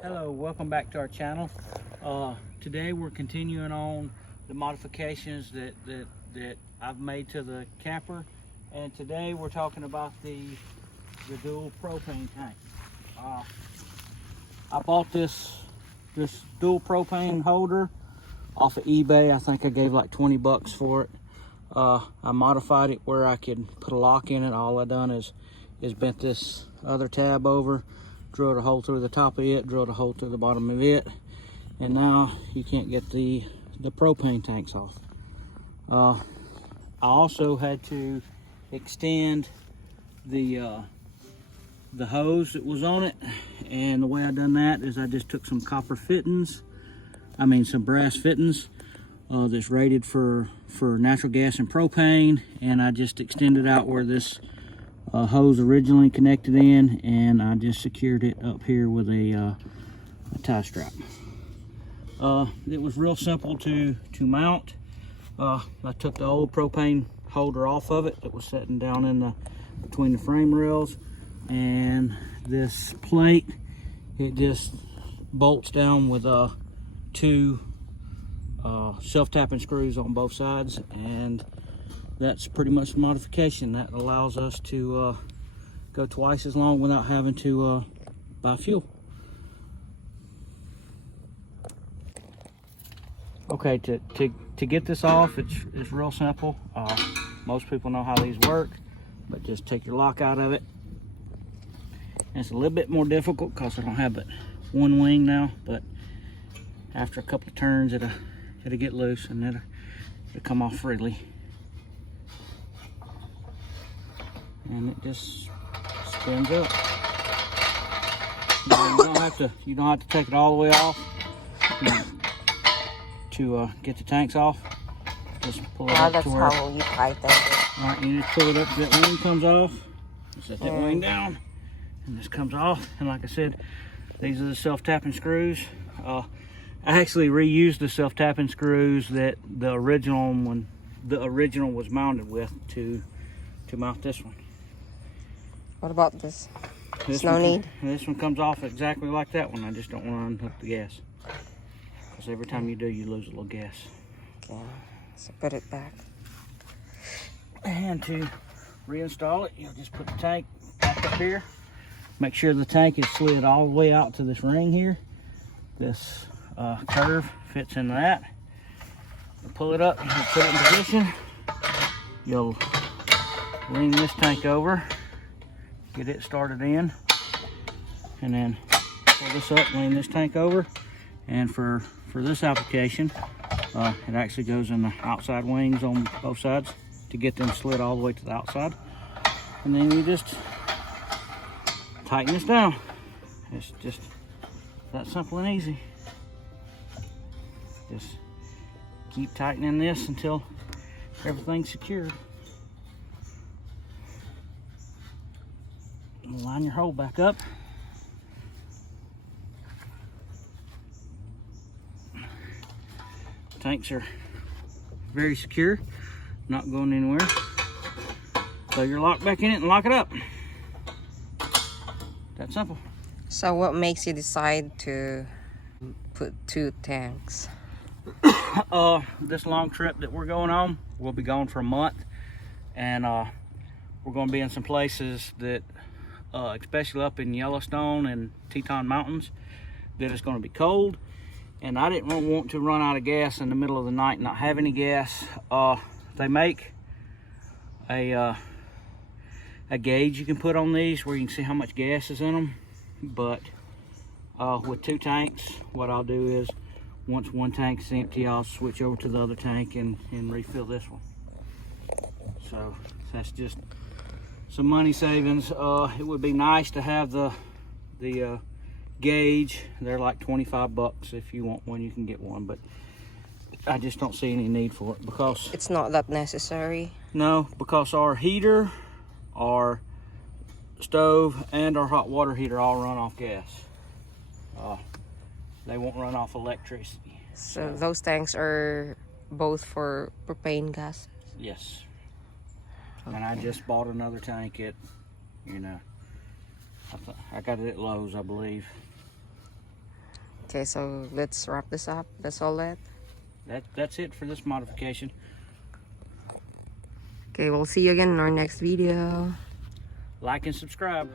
Hello, welcome back to our channel. Today we're continuing on the modifications that I've made to the camper, and today we're talking about the dual propane tank. I bought this dual propane holder off of eBay. I think I gave like 20 bucks for it. I modified it where I could put a lock in it. All I done is bent this other tab over, drilled a hole through the top of it, drilled a hole through the bottom of it, and now you can't get the propane tanks off. I also had to extend the hose that was on it, and the way I done that is I just took some copper fittings, some brass fittings that's rated for natural gas and propane, and I just extended out where this hose originally connected in, and I just secured it up here with a tie strap. It was real simple to mount. I took the old propane holder off of it that was sitting down in between the frame rails, and this plate, it just bolts down with two self-tapping screws on both sides, and that's pretty much the modification. That allows us to go twice as long without having to buy fuel. Okay, to get this off, it's real simple. Most people know how these work, but just take your lock out of it. And it's a little bit more difficult because I don't have but one wing now, but after a couple of turns it'll get loose and it'll come off freely. And it just spins up. You don't have to take it all the way off to get the tanks off. Just pull it up that's to where, how you tighten it. Alright, you just pull it up to that wing comes off. Set that wing down, and this comes off. And like I said, these are the self-tapping screws. I actually reused the self-tapping screws that the original was mounted with to mount this one. What about this? There's no need. This one comes off exactly like that one. I just don't want to unhook the gas, because every time you do, you lose a little gas. Okay, so put it back. And to reinstall it, you'll just put the tank back up here. Make sure the tank is slid all the way out to this ring here. This curve fits into that. You'll pull it up, you'll put it in position. You'll lean this tank over, get it started in, and then pull this up, lean this tank over. And for this application, it actually goes in the outside wings on both sides to get them slid all the way to the outside. And then you just tighten this down. It's just that simple and easy. Just keep tightening this until everything's secured. Line your hole back up. Tanks are very secure, not going anywhere. So your lock back in it and lock it up. That simple. So what makes you decide to put two tanks? This long trip that we're going on, we'll be gone for a month, and we're going to be in some places that especially up in Yellowstone and Teton Mountains, that it's going to be cold, and I didn't want to run out of gas in the middle of the night and not have any gas. They make a gauge you can put on these where you can see how much gas is in them, but with two tanks, what I'll do is once one tank is empty, I'll switch over to the other tank and refill this one. So that's just some money savings. It would be nice to have the gauge. They're like 25 bucks. If you want one, you can get one, but I just don't see any need for it because it's not that necessary. No, because our heater, our stove, and our hot water heater all run off gas. They won't run off electricity. So those tanks are both for propane gas? Yes. Okay. And I just bought another tank at, I got it at Lowe's, I believe. Okay, so let's wrap this up. That's all that. That's it for this modification. Okay, we'll see you again in our next video. Like and subscribe.